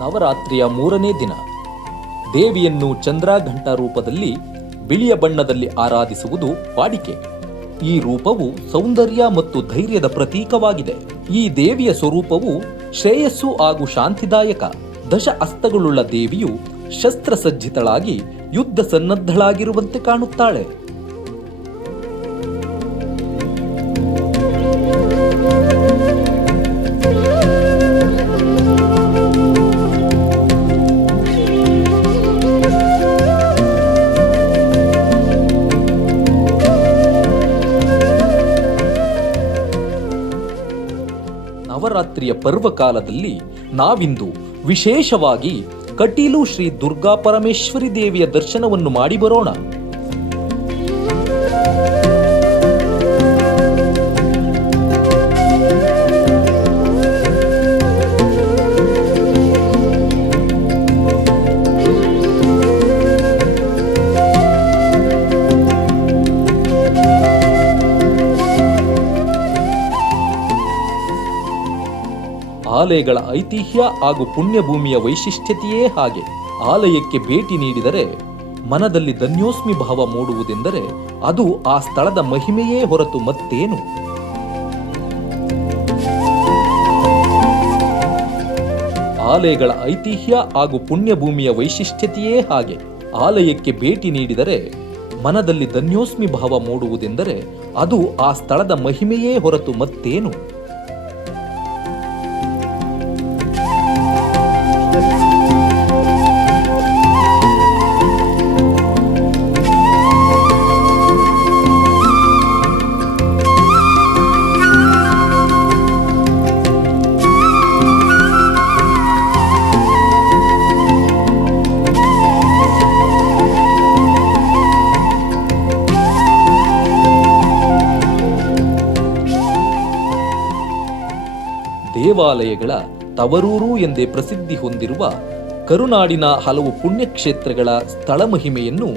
ನವರಾತ್ರಿಯ 3ನೇ ದಿನ ದೇವಿಯನ್ನು ಚಂದ್ರಾಘಂಟ ರೂಪದಲ್ಲಿ ಬಿಳಿಯ ಬಣ್ಣದಲ್ಲಿ ಆರಾಧಿಸುವುದು ವಾಡಿಕೆ. ಈ ರೂಪವು ಸೌಂದರ್ಯ ಮತ್ತು ಧೈರ್ಯದ ಪ್ರತೀಕವಾಗಿದೆ. ಈ ದೇವಿಯ ಸ್ವರೂಪವು ಶ್ರೇಯಸ್ಸು ಹಾಗೂ ಶಾಂತಿದಾಯಕ. ದಶ ಹಸ್ತಗಳುಳ್ಳ ದೇವಿಯು ಶಸ್ತ್ರಸಜ್ಜಿತಳಾಗಿ ಯುದ್ಧ ಸನ್ನದ್ಧಳಾಗಿರುವಂತೆ ಕಾಣುತ್ತಾಳೆ. ನವರಾತ್ರಿಯ ಪರ್ವಕಾಲದಲ್ಲಿ ನಾವಿಂದು ವಿಶೇಷವಾಗಿ ಕಟೀಲು ಶ್ರೀ ದುರ್ಗಾ ಪರಮೇಶ್ವರಿ ದೇವಿಯ ದರ್ಶನವನ್ನು ಮಾಡಿ ಬರೋಣ. ಆಲಯಗಳ ಐತಿಹ್ಯ ಹಾಗೂ ಪುಣ್ಯಭೂಮಿಯ ವೈಶಿಷ್ಟ್ಯತೆಯೇ ಹಾಗೆ. ಆಲಯಕ್ಕೆ ಭೇಟಿ ನೀಡಿದರೆ ಮನದಲ್ಲಿ ಧನ್ಯೋಸ್ಮಿ ಭಾವ ಮೂಡುವುದೆಂದರೆ ಅದು ಆ ಸ್ಥಳದ ಮಹಿಮೆಯೇ ಹೊರತು ಮತ್ತೇನು. ಆಲಯಗಳ ಐತಿಹ್ಯ ಹಾಗೂ ಪುಣ್ಯಭೂಮಿಯ ವೈಶಿಷ್ಟ್ಯತೆಯೇ ಹಾಗೆ. ಆಲಯಕ್ಕೆ ಭೇಟಿ ನೀಡಿದರೆ ಮನದಲ್ಲಿ ಧನ್ಯೋಸ್ಮಿ ಭಾವ ಮೂಡುವುದೆಂದರೆ ಅದು ಆ ಸ್ಥಳದ ಮಹಿಮೆಯೇ ಹೊರತು ಮತ್ತೇನು. ದೇವಾಲಯಗಳ ತವರೂರು ಎಂದೇ ಪ್ರಸಿದ್ಧಿ ಹೊಂದಿರುವ ಕರುನಾಡಿನ ಹಲವು ಪುಣ್ಯಕ್ಷೇತ್ರಗಳ ಸ್ಥಳ ಮಹಿಮೆಯನ್ನು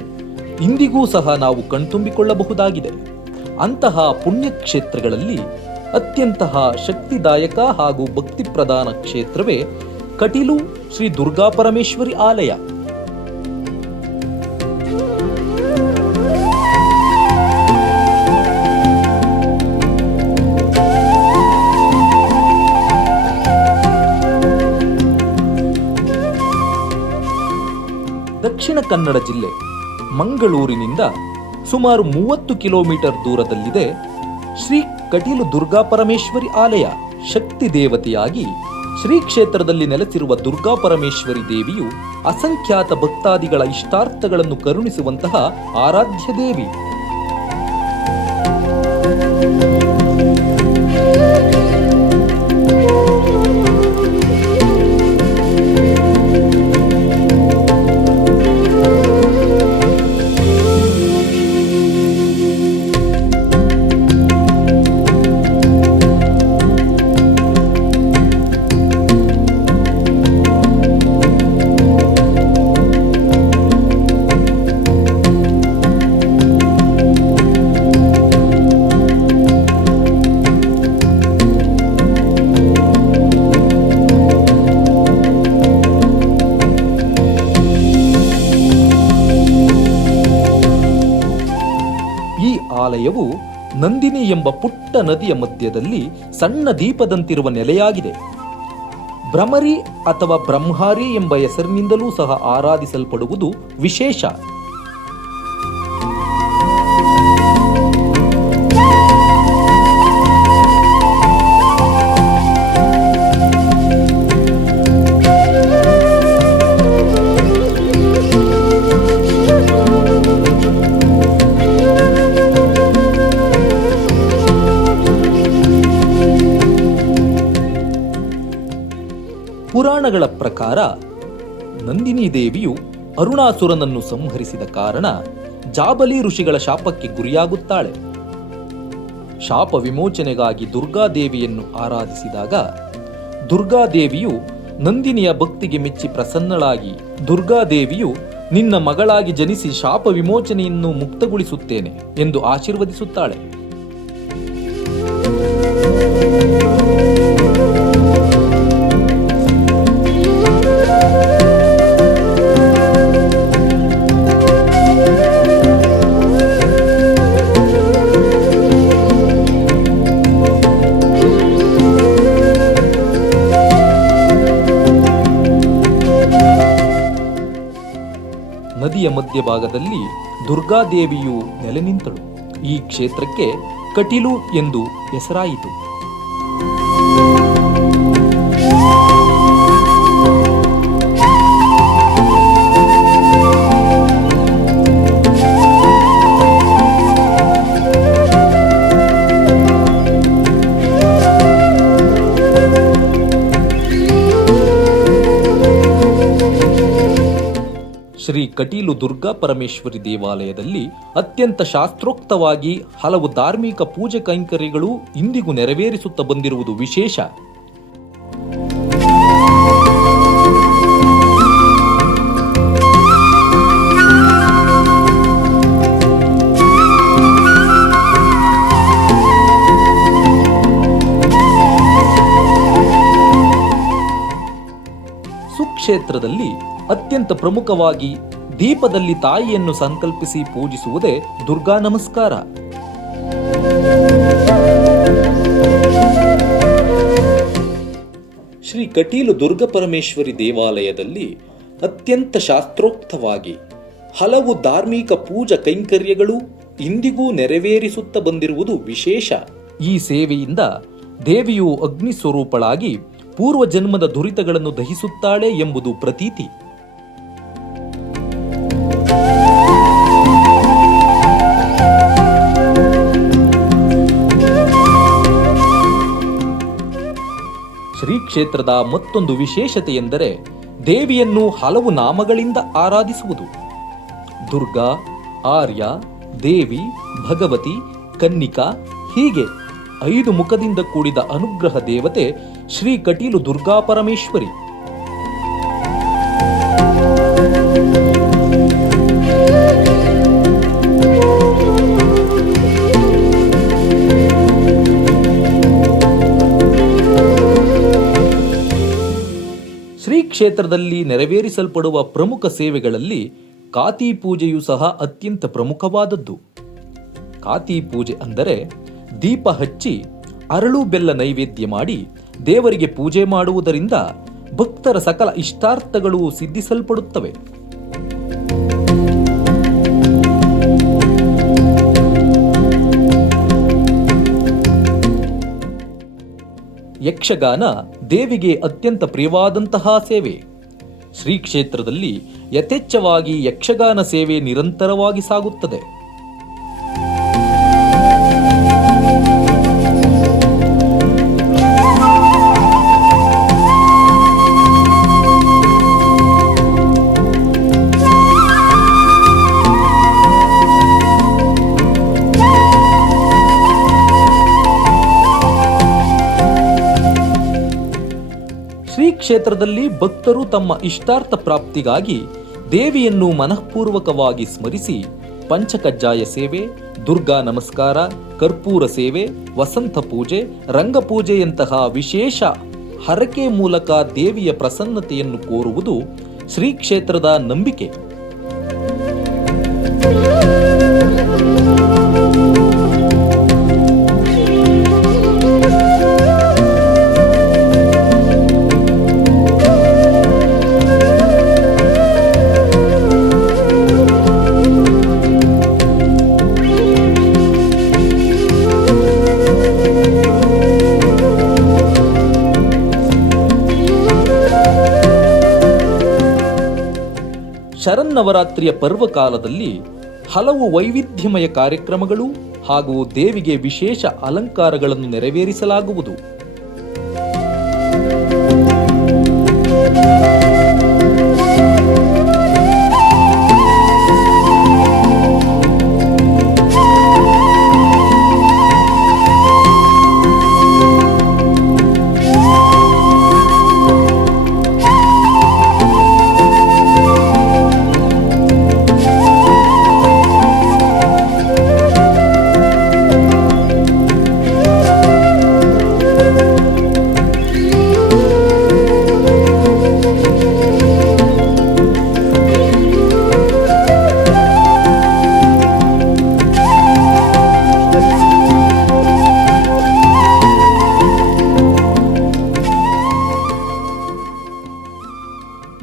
ಇಂದಿಗೂ ಸಹ ನಾವು ಕಣ್ತುಂಬಿಕೊಳ್ಳಬಹುದಾಗಿದೆ. ಅಂತಹ ಪುಣ್ಯಕ್ಷೇತ್ರಗಳಲ್ಲಿ ಅತ್ಯಂತ ಶಕ್ತಿದಾಯಕ ಹಾಗೂ ಭಕ್ತಿ ಪ್ರಧಾನ ಕ್ಷೇತ್ರವೇ ಕಟೀಲು ಶ್ರೀ ದುರ್ಗಾ ಪರಮೇಶ್ವರಿ ಆಲಯ. ದಕ್ಷಿಣ ಕನ್ನಡ ಜಿಲ್ಲೆ ಮಂಗಳೂರಿನಿಂದ ಸುಮಾರು 30 ಕಿಲೋಮೀಟರ್ ದೂರದಲ್ಲಿದೆ ಶ್ರೀ ಕಟೀಲು ದುರ್ಗಾ ಪರಮೇಶ್ವರಿ ಆಲಯ. ಶಕ್ತಿ ದೇವತೆಯಾಗಿ ಶ್ರೀ ಕ್ಷೇತ್ರದಲ್ಲಿ ನೆಲೆಸಿರುವ ದುರ್ಗಾ ಪರಮೇಶ್ವರಿ ದೇವಿಯು ಅಸಂಖ್ಯಾತ ಭಕ್ತಾದಿಗಳ ಇಷ್ಟಾರ್ಥಗಳನ್ನು ಕರುಣಿಸುವಂತಹ ಆರಾಧ್ಯ ದೇವಿ. ಆಲಯವು ನಂದಿನಿ ಎಂಬ ಪುಟ್ಟ ನದಿಯ ಮಧ್ಯದಲ್ಲಿ ಸಣ್ಣ ದೀಪದಂತಿರುವ ನೆಲೆಯಾಗಿದೆ. ಭ್ರಮರಿ ಅಥವಾ ಬ್ರಹ್ಮಾರಿ ಎಂಬ ಹೆಸರಿನಿಂದಲೂ ಸಹ ಆರಾಧಿಸಲ್ಪಡುವುದು ವಿಶೇಷ. ಪುರಾಣಗಳ ಪ್ರಕಾರ ನಂದಿನಿ ದೇವಿಯು ಅರುಣಾಸುರನನ್ನು ಸಂಹರಿಸಿದ ಕಾರಣ ಜಾಬಲಿ ಋಷಿಗಳ ಶಾಪಕ್ಕೆ ಗುರಿಯಾಗುತ್ತಾಳೆ. ಶಾಪ ವಿಮೋಚನೆಗಾಗಿ ದುರ್ಗಾದೇವಿಯನ್ನು ಆರಾಧಿಸಿದಾಗ ದುರ್ಗಾದೇವಿಯು ನಂದಿನಿಯ ಭಕ್ತಿಗೆ ಮೆಚ್ಚಿ ಪ್ರಸನ್ನಳಾಗಿ ದುರ್ಗಾದೇವಿಯು ನಿನ್ನ ಮಗಳಾಗಿ ಜನಿಸಿ ಶಾಪ ವಿಮೋಚನೆಯನ್ನು ಮುಕ್ತಗೊಳಿಸುತ್ತೇನೆ ಎಂದು ಆಶೀರ್ವದಿಸುತ್ತಾಳೆ. ನದಿಯ ಮಧ್ಯಭಾಗದಲ್ಲಿ ದುರ್ಗಾದೇವಿಯು ನೆಲೆ ನಿಂತಳು. ಈ ಕ್ಷೇತ್ರಕ್ಕೆ ಕಟೀಲು ಎಂದು ಹೆಸರಾಯಿತು. ಶ್ರೀ ಕಟೀಲು ದುರ್ಗಾ ಪರಮೇಶ್ವರಿ ದೇವಾಲಯದಲ್ಲಿ ಅತ್ಯಂತ ಶಾಸ್ತ್ರೋಕ್ತವಾಗಿ ಹಲವು ಧಾರ್ಮಿಕ ಪೂಜೆ ಕೈಂಕರ್ಯಗಳು ಇಂದಿಗೂ ನೆರವೇರಿಸುತ್ತಾ ಬಂದಿರುವುದು ವಿಶೇಷ. ಸುಕ್ಷೇತ್ರದಲ್ಲಿ ಅತ್ಯಂತ ಪ್ರಮುಖವಾಗಿ ದೀಪದಲ್ಲಿ ತಾಯಿಯನ್ನು ಸಂಕಲ್ಪಿಸಿ ಪೂಜಿಸುವುದೇ ದುರ್ಗಾ ನಮಸ್ಕಾರ. ಶ್ರೀ ಕಟೀಲು ದುರ್ಗಾ ಪರಮೇಶ್ವರಿ ದೇವಾಲಯದಲ್ಲಿ ಅತ್ಯಂತ ಶಾಸ್ತ್ರೋಕ್ತವಾಗಿ ಹಲವು ಧಾರ್ಮಿಕ ಪೂಜಾ ಕೈಂಕರ್ಯಗಳು ಇಂದಿಗೂ ನೆರವೇರಿಸುತ್ತಾ ಬಂದಿರುವುದು ವಿಶೇಷ. ಈ ಸೇವೆಯಿಂದ ದೇವಿಯು ಅಗ್ನಿ ಸ್ವರೂಪಳಾಗಿ ಪೂರ್ವ ಜನ್ಮದ ದುರಿತಗಳನ್ನು ದಹಿಸುತ್ತಾಳೆ ಎಂಬುದು ಪ್ರತೀತಿ. ಶ್ರೀ ಕ್ಷೇತ್ರದ ಮತ್ತೊಂದು ವಿಶೇಷತೆ ಎಂದರೆ ದೇವಿಯನ್ನು ಹಲವು ನಾಮಗಳಿಂದ ಆರಾಧಿಸುವುದು. ದುರ್ಗಾ, ಆರ್ಯ, ದೇವಿ, ಭಗವತಿ, ಕನ್ನಿಕಾ ಹೀಗೆ 5 ಮುಖದಿಂದ ಕೂಡಿದ ಅನುಗ್ರಹ ದೇವತೆ ಶ್ರೀ ಕಟೀಲು ದುರ್ಗಾ ಪರಮೇಶ್ವರಿ. ಶ್ರೀ ಕ್ಷೇತ್ರದಲ್ಲಿ ನೆರವೇರಿಸಲ್ಪಡುವ ಪ್ರಮುಖ ಸೇವೆಗಳಲ್ಲಿ ಕಾತಿ ಪೂಜೆಯು ಸಹ ಅತ್ಯಂತ ಪ್ರಮುಖವಾದದ್ದು. ಕಾತಿ ಪೂಜೆ ಅಂದರೆ ದೀಪ ಹಚ್ಚಿ ಅರಳು ಬೆಲ್ಲ ನೈವೇದ್ಯ ಮಾಡಿ ದೇವರಿಗೆ ಪೂಜೆ ಮಾಡುವುದರಿಂದ ಭಕ್ತರ ಸಕಲ ಇಷ್ಟಾರ್ಥಗಳು ಸಿದ್ಧಿಸಲ್ಪಡುತ್ತವೆ. ಯಕ್ಷಗಾನ ದೇವಿಗೆ ಅತ್ಯಂತ ಪ್ರಿಯವಾದಂತಹ ಸೇವೆ. ಶ್ರೀ ಕ್ಷೇತ್ರದಲ್ಲಿ ಯಥೇಚ್ಛವಾಗಿ ಯಕ್ಷಗಾನ ಸೇವೆ ನಿರಂತರವಾಗಿ ಸಾಗುತ್ತದೆ. ಶ್ರೀ ಕ್ಷೇತ್ರದಲ್ಲಿ ಭಕ್ತರು ತಮ್ಮ ಇಷ್ಟಾರ್ಥ ಪ್ರಾಪ್ತಿಗಾಗಿ ದೇವಿಯನ್ನು ಮನಃಪೂರ್ವಕವಾಗಿ ಸ್ಮರಿಸಿ ಪಂಚಕಜ್ಜಾಯ ಸೇವೆ, ದುರ್ಗಾ ನಮಸ್ಕಾರ, ಕರ್ಪೂರ ಸೇವೆ, ವಸಂತ ಪೂಜೆ, ರಂಗಪೂಜೆಯಂತಹ ವಿಶೇಷ ಹರಕೆ ಮೂಲಕ ದೇವಿಯ ಪ್ರಸನ್ನತೆಯನ್ನು ಕೋರುವುದು ಶ್ರೀ ಕ್ಷೇತ್ರದ ನಂಬಿಕೆ. ಶರನ್ನವರಾತ್ರಿಯ ಪರ್ವಕಾಲದಲ್ಲಿ ಹಲವು ವೈವಿಧ್ಯಮಯ ಕಾರ್ಯಕ್ರಮಗಳು ಹಾಗೂ ದೇವಿಗೆ ವಿಶೇಷ ಅಲಂಕಾರಗಳನ್ನು ನೆರವೇರಿಸಲಾಗುವುದು.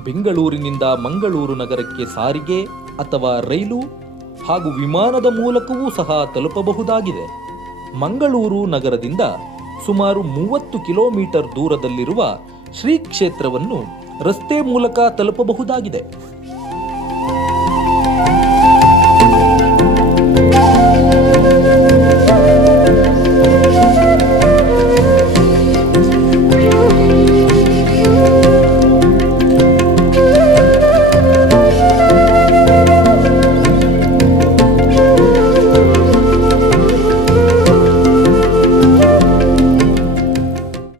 ಬೆಂಗಳೂರಿನಿಂದ ಮಂಗಳೂರು ನಗರಕ್ಕೆ ಸಾರಿಗೆ ಅಥವಾ ರೈಲು ಹಾಗೂ ವಿಮಾನದ ಮೂಲಕವೂ ಸಹ ತಲುಪಬಹುದಾಗಿದೆ. ಮಂಗಳೂರು ನಗರದಿಂದ ಸುಮಾರು 30 ಕಿಲೋಮೀಟರ್ ದೂರದಲ್ಲಿರುವ ಶ್ರೀ ಕ್ಷೇತ್ರವನ್ನು ರಸ್ತೆ ಮೂಲಕ ತಲುಪಬಹುದಾಗಿದೆ.